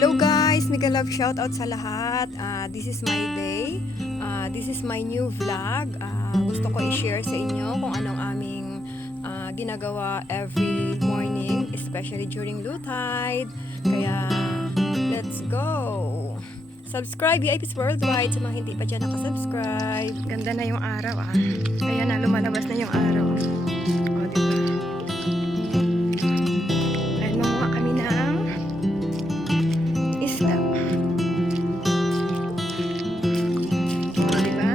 Hello guys! Mega love shoutout sa lahat. This is my day. This is my new vlog. Gusto ko i-share sa inyo kung anong aming ginagawa every morning, especially during low tide. Kaya, let's go! Subscribe VIPs Worldwide sa mga hindi pa dyan nakasubscribe. Ganda na yung araw Ayan na, lumalabas na yung araw. O, diba? Ayan, manguha kami ng isla. O, diba?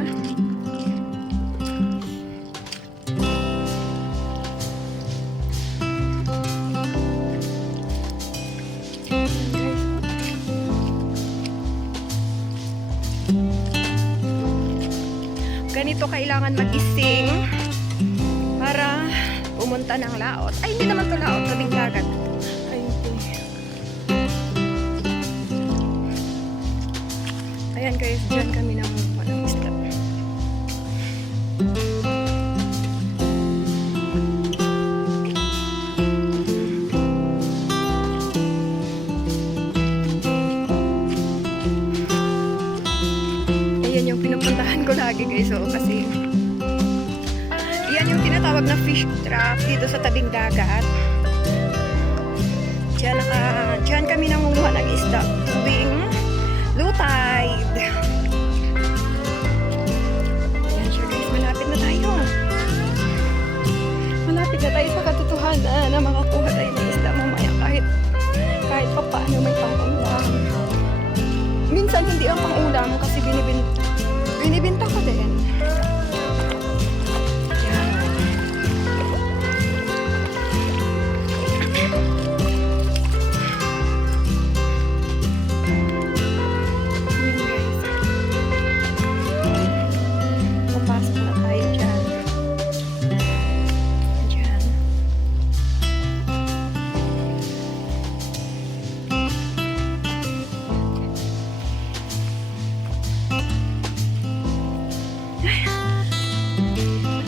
Ganito kailangan magising para pumunta ng laot. Ay, hindi naman to laot, tabing dagat. Ay, hindi. Ayan guys, dyan kami ng walang isla. Ayan yung pinupuntahan ko lagi guys, kasi yan yung tinatawag na fish trap dito sa tabing dagat. Diyan kami nangunguha ng isda tuwing low tide. Ayan siya guys, malapit na tayo. Malapit na tayo sa katotohanan na makakuha tayo ng isda mamaya kahit pa paano may pang-ulam. Minsan hindi ang pang-ulam kasi binibinta ko din.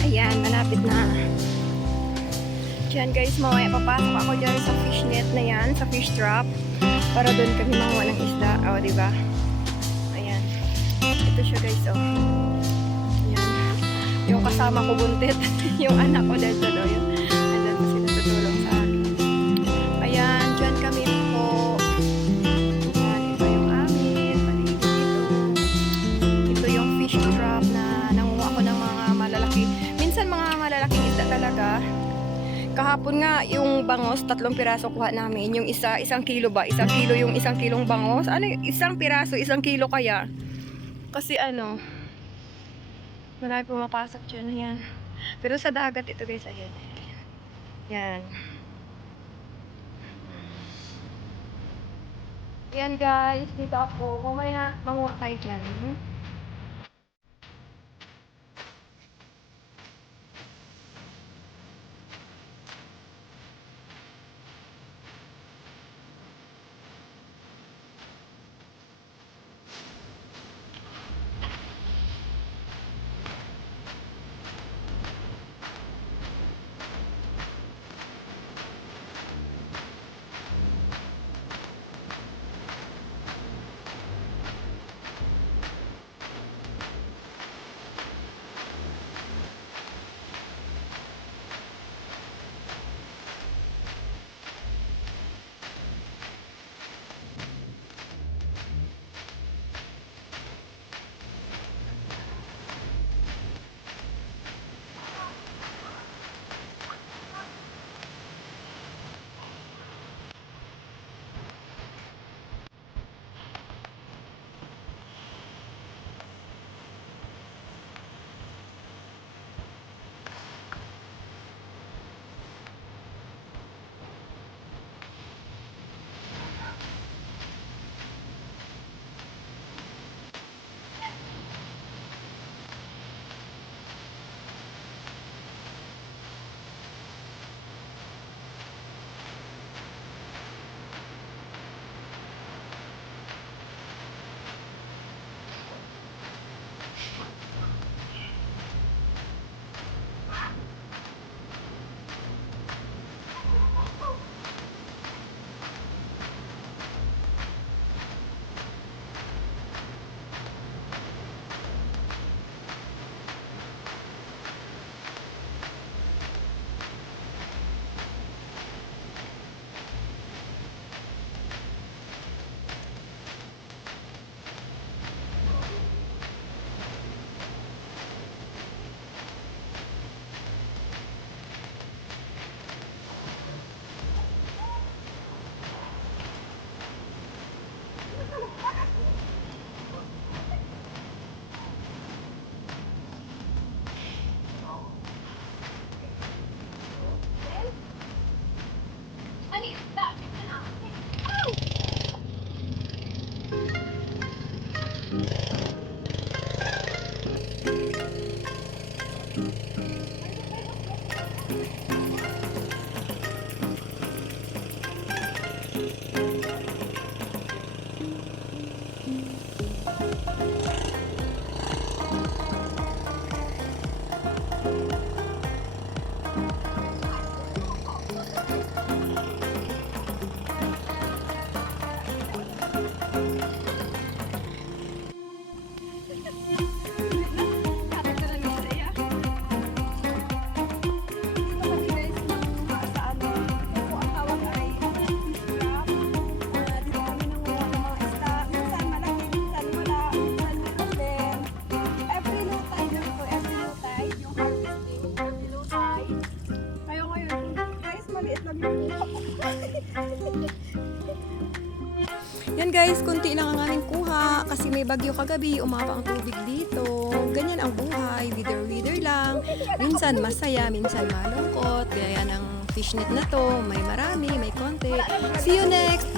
Ayan, malapit na. Diyan guys, mamaya papasok ako dyan sa fish net na yan, sa fish trap, para doon kami manguha ng isda. O, diba? Ayan. Ito siya guys, Ayan. Yung kasama ko buntit, yung anak ko dahil yun. Ayan pa sila tutulong sa akin. Ayan, dyan kami po. Ayan, ito yung amin. Paligid dito. Ito yung fish trap na nanguha ko ng mga malalaki. Minsan mga malalaking isda talaga. Kahapon nga yung bangos, 3 piraso kuha namin. Yung isang kilo ba? 1 kilo yung 1 kilong bangos. Ano yung isang piraso, 1 kilo kaya? Kasi marami pumapasok dyan. Yan. Pero sa dagat ito guys, ayan. Yan. Yan guys, dito ako. Kumaya manguha tayo dyan. Yan guys, kunti lang ang aming kuha kasi may bagyo kagabi, umaba ang tubig dito. Ganyan ang buhay, wither-wither lang. Minsan masaya, minsan malungkot. Kaya yan ang fishnet na to, may marami, may konti. See you next!